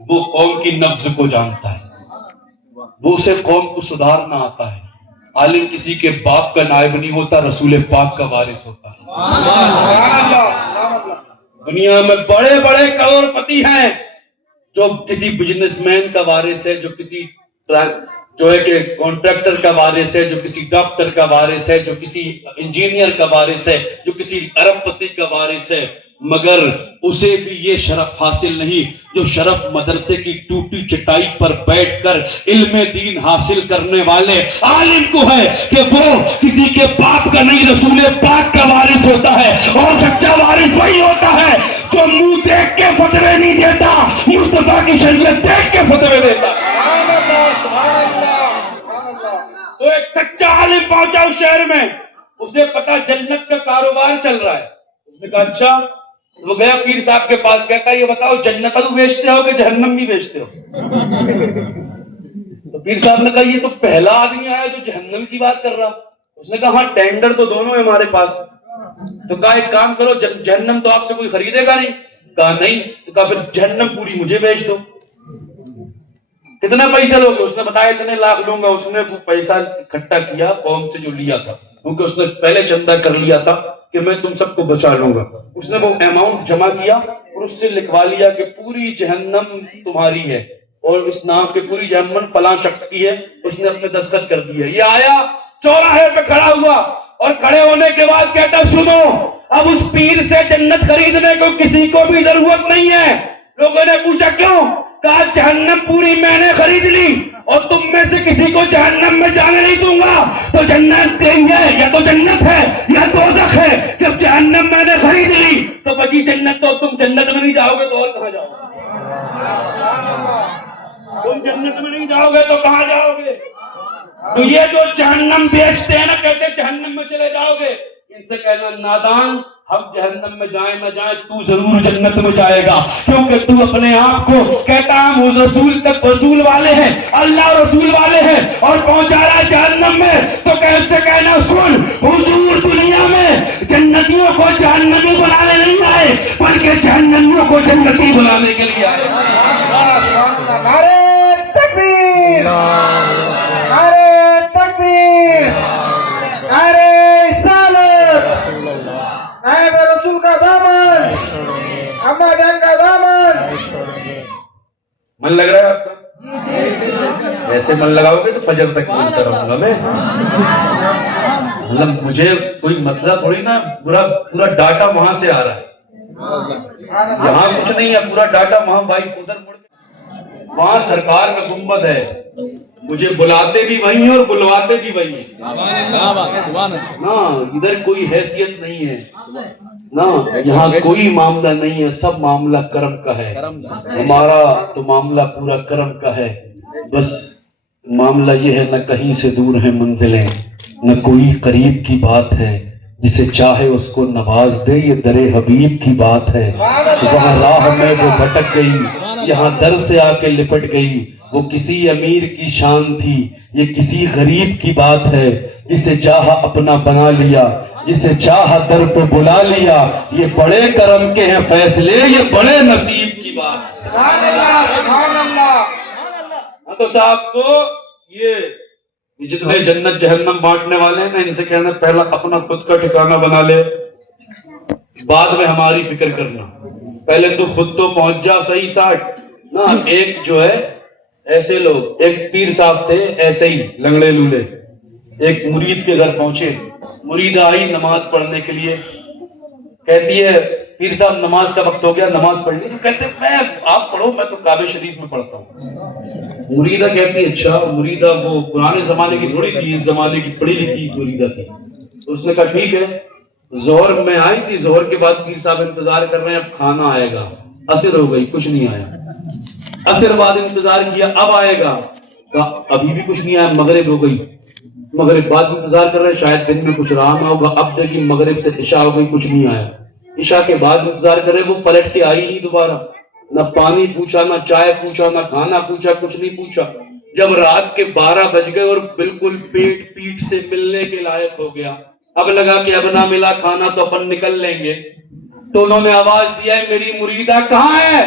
وہ قوم کی نبض کو جانتا ہے، وہ اسے قوم کو سدھارنا آتا ہے۔ عالم کسی کے باپ کا نائب نہیں ہوتا، رسول پاک کا وارث ہوتا ہے۔ دنیا میں بڑے بڑے کروڑ پتی ہیں جو کسی بزنس مین کا وارث ہے، جو کسی جو ہے کہ کانٹریکٹر کا وارث ہے، جو کسی ڈاکٹر کا وارث ہے، جو کسی انجینئر کا وارث ہے، جو کسی ارب پتی کا وارث ہے، مگر اسے بھی یہ شرف حاصل نہیں جو شرف مدرسے کی ٹوٹی چٹائی پر بیٹھ کر علم دین حاصل کرنے والے عالم کو ہے، کہ وہ کسی کے باپ کا نہیں رسول پاک کا وارث ہوتا ہے۔ اور سچا وارث وہی ہوتا ہے جو منہ دیکھ کے فتوے نہیں دیتا، مصطفیٰ کی شریعت دیکھ کے فتوے دیتا۔ تو ایک سچا عالم پہنچا اس شہر میں، اسے پتا جنت کا کاروبار چل رہا ہے۔ اس نے کہا اچھا، وہ گیا پیر صاحب کے پاس، کہتا یہ بتاؤ جنت بھی بیچتے ہو کہ جہنم بھی بیچتے ہو؟ تو پیر صاحب نے کہا یہ تو پہلا آدمی آیا جو جہنم کی بات کر رہا۔ اس نے کہا ہاں ٹینڈر تو دونوں ہے ہمارے پاس۔ تو کہا ایک کام کرو، جہنم تو آپ سے کوئی خریدے گا نہیں؟ کہا نہیں۔ تو کہا پھر جہنم پوری مجھے بیچ دو۔ کتنا پیسہ لوگے؟ اس نے بتایا اتنے لاکھ لوں گا۔ اس نے وہ پیسہ اکٹھا کیا قوم سے جو لیا تھا، کیونکہ اس نے پہلے چندہ کر لیا تھا کہ میں تم سب کو بچا لوں گا۔ اس نے وہ اماؤنٹ جمع کیا اور اس سے لکھوا لیا کہ پوری جہنم تمہاری ہے، اور اس نام پہ پوری جہنم فلاں شخص کی ہے۔ اس نے اپنے دستخط کر دیا۔ یہ آیا چوراہے پہ کھڑا ہوا، اور کھڑے ہونے کے بعد کہتا سنو، اب اس پیر سے جنت خریدنے کو کسی کو بھی ضرورت نہیں ہے۔ لوگوں نے پوچھا کیوں؟ کہا جہنم پوری میں نے خرید لی، اور تم میں سے کسی کو جہنم میں جانے نہیں دوں گا۔ تو جنت یہی ہے، یا تو جنت ہے یا دوزخ ہے۔ جب جہنم میں نے خرید لی تو بچی جنت، تو تم جنت میں نہیں جاؤ گے تو اور کہاں جاؤ گے؟ تم جنت میں نہیں جاؤ گے تو کہاں جاؤ گے؟ تو یہ جو جہنم بیچتے ہیں نا، کہتے ہیں جہنم میں چلے جاؤ گے، ان سے کہنا نادان، ہم جہنم میں جائیں نہ جائیں تو ضرور جنت میں جائے گا، کیونکہ تو اپنے آپ کو کہتا ہم اس رسول تک رسول والے ہیں، اللہ رسول والے ہیں، اور پہنچا رہا ہے جہنم میں۔ تو کیسے کہنا سن، حضور دنیا میں جنتیوں کو جہنمی بنانے نہیں آئے، بلکہ جہنمیوں کو جنتی بنانے کے لیے آئے۔ نعرہ تکبیر، نعرہ تکبیر، نعرہ رسالت، نائب رسول کا دامن، اماں جان کا دامن۔ من لگ رہا ہے آپ کا؟ ایسے من لگاؤ گے تو فجر تک من کروں گا میں۔ مطلب مجھے کوئی مطلب تھوڑی نا، پورا ڈاٹا وہاں سے آ رہا ہے، یہاں کچھ نہیں ہے، پورا ڈاٹا وہاں بھائی ادھر مڑ کے، وہاں سرکار کا گنبد ہے، مجھے بلاتے بھی وہی ہیں اور بلواتے بھی وہی ہیں۔ ہاں ادھر کوئی حیثیت نہیں ہے نا، یہاں کوئی معاملہ نہیں ہے، سب معاملہ کرم کا ہے۔ ہمارا تو معاملہ پورا کرم کا ہے، بس معاملہ یہ ہے نہ کہیں سے دور ہیں منزلیں، نہ کوئی قریب کی بات ہے، جسے چاہے اس کو نواز دے، یہ در حبیب کی بات ہے۔ وہاں راہ میں وہ بھٹک گئی، یہاں در سے آ کے لپٹ گئی، وہ کسی امیر کی شان تھی، یہ کسی غریب کی بات ہے، جسے چاہا اپنا بنا لیا، جسے چاہا در پہ بلا لیا، یہ بڑے کرم کے ہیں فیصلے، یہ بڑے نصیب کی بات۔ سبحان اللہ، سبحان اللہ۔ ہاں تو صاحب تو یہ جتنے جنت جہنم بانٹنے والے ہیں نا، ان سے کہنا پہلا اپنا خود کا ٹھکانہ بنا لے، بعد میں ہماری فکر کرنا، پہلے تو خود تو پہنچ جا صحیح ساٹھ نا۔ ایک جو ہے ایسے لوگ، ایک پیر صاحب تھے ایسے ہی لنگڑے لولے، ایک مرید کے گھر پہنچے، مرید آئی نماز پڑھنے کے لیے، کہتی ہے پیر صاحب نماز کا وقت ہو گیا، نماز پڑھ لی؟ تو کہتے ہیں آپ پڑھو، میں تو کعبہ شریف میں پڑھتا ہوں۔ مریدہ کہتی ہے اچھا، مریدہ وہ پرانے زمانے کی تھوڑی تھی، اس زمانے کی پڑھی لکھی مریدہ تھی۔ تو اس نے کہا ٹھیک ہے، ظہر میں آئی تھی، ظہر کے بعد پیر صاحب انتظار کر رہے ہیں اب کھانا آئے گا، عصر ہو گئی کچھ نہیں آیا، عصر بعد انتظار کیا اب آئے گا، کہا ابھی بھی کچھ نہیں آیا، مغرب ہو گئی، مغرب بعد انتظار کر رہے ہیں شاید دن میں کچھ رہا نہ ہوگا، اب دیکھیں مغرب سے عشاء ہو گئی کچھ نہیں آیا، عشاء کے بعد انتظار کر رہے، وہ پلٹ کے آئی نہیں دوبارہ، نہ پانی پوچھا، نہ چائے پوچھا، نہ کھانا پوچھا، کچھ نہیں پوچھا۔ جب رات کے 12 بج گئے اور بالکل پیٹ پیٹ سے ملنے کے لائق ہو گیا، اب لگا کہ اب نہ ملا کھانا تو اپن نکل لیں گے، تو انہوں نے آواز دیا ہے میری مریدہ کہاں ہے؟